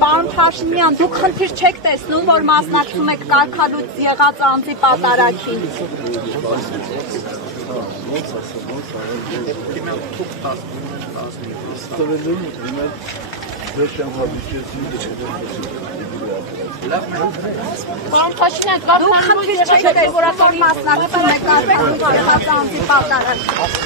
Պարոն Փաշինյան, դուք խնդիր չեք տեսնում, որ մասնակցում եք կարգալույծ եղած անձի պատարագին։ Պարոն Փաշինյան, դուք խնդիր չեք տեսնում, որ մասնակցում եք կարգալույծ եղած անձի պատարագին։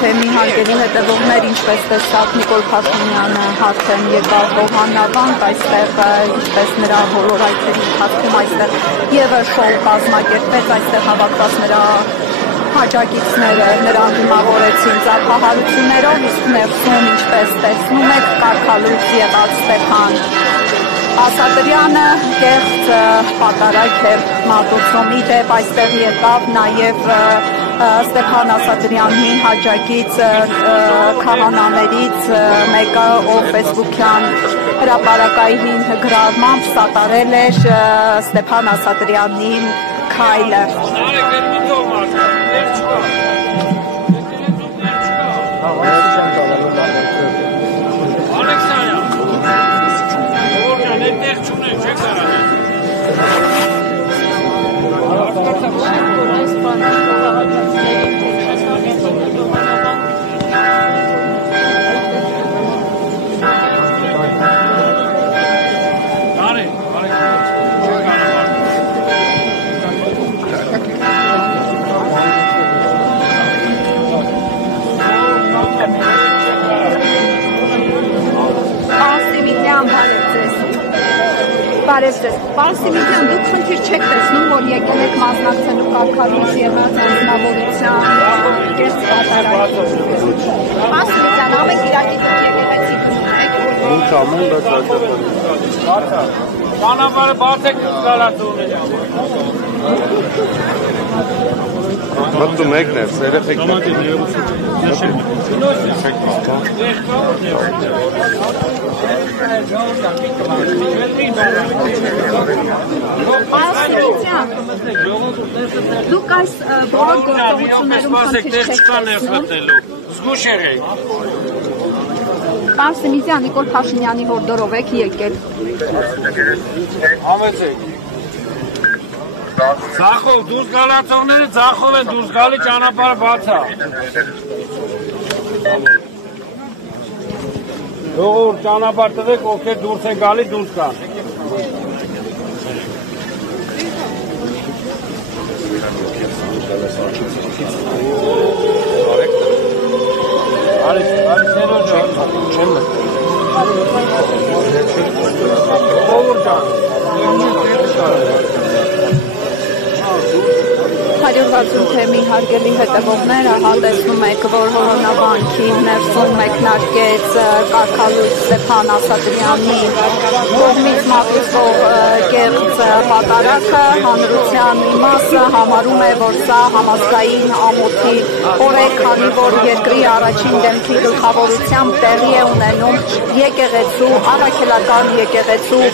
Թեմի հարգելի հետևողներ, ինչպես տեսավ Նիկոլ Փաշինյանը արդեն եկավ Հովհաննավանդ, այստեղ ինչպես նրա բոլոր այցերի ընթացքում այստեղ ևս շոու կազմակերպվեց, այստեղ հավաքված նրա հաջակիցները նրան դիմավորեցին ծափահարություններով, իսկ ներսում ինչպես տեսնում եք կարգալույծ եղած Ստեփան Ասատրյանը կեղծ պատարագ էր մատուցում, ի դեպ այստեղ եկավ նաև Ստեփան Ասատրյանին հաջակից քահանաներից մեկը, ով Facebook-յան հրապարակային գրառմամբ սատարել էր Ստեփան Ասատրյանի քայլը։ Բարև ձեզ։ Պարոն Սիմիկյան, դուք խնդիր չեք տեսնում, որ եկել եք մասնակցելու կարգավորիչ եղած անձնավորության կերպ կատարած։ Պարոն Սիմիկյան, ամեն կիրակի դուք եկեղեցի գնում եք։ Ո՞նց ամեն դա Ճանապարհը բաց եք գալած ուներ։ Մտնում եք ներս, երեխեք։ Դուք այս բոլոր գործողություններում խնդիր չեք տեսնում։ Զգուշ եղեք։ Պարոն Սիմիկյան, Նիկոլ Փաշինյանի հորդորով եք եկել։ Համեցեք։ Ձախով դուրս գալացողները ձախով են դուրս գալի, ճանապարհը բաց է։ Ժողովուրդ ճանապարհ տվեք, ովքեր դուրս են գալի, դուրս գան։ թեմի հարգելի հետևողները, հատեցնում եք, որ Հորոնավանքի ներսում մեկնարկեց կարգալույծ Ստեփան Ասատրյանի կողմից մատուցվող կեղծ պատարագը, հանրության մի մասը համարում է, որ սա համազգային ամոթի օր է, քանի որ երկրի առաջին դեմքի գլխավորությամբ տեղի է ունենում եկեղեցու, առաքելական եկեղեցու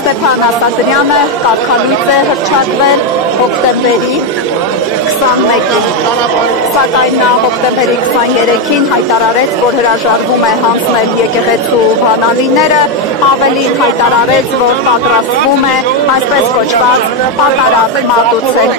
Ստեփան Ասատրյանը կարգալույծ է հռչակվել հոկտեմբերի 21-ին, սակայն նա հոկտեմբերի 23-ին հայտարարեց, որ հրաժարվում է հանձնել եկեղեցու բանալիները, ավելին հայտարարեց, որ պատրաստվում է այսպես կոչված պատարագ մատուցել։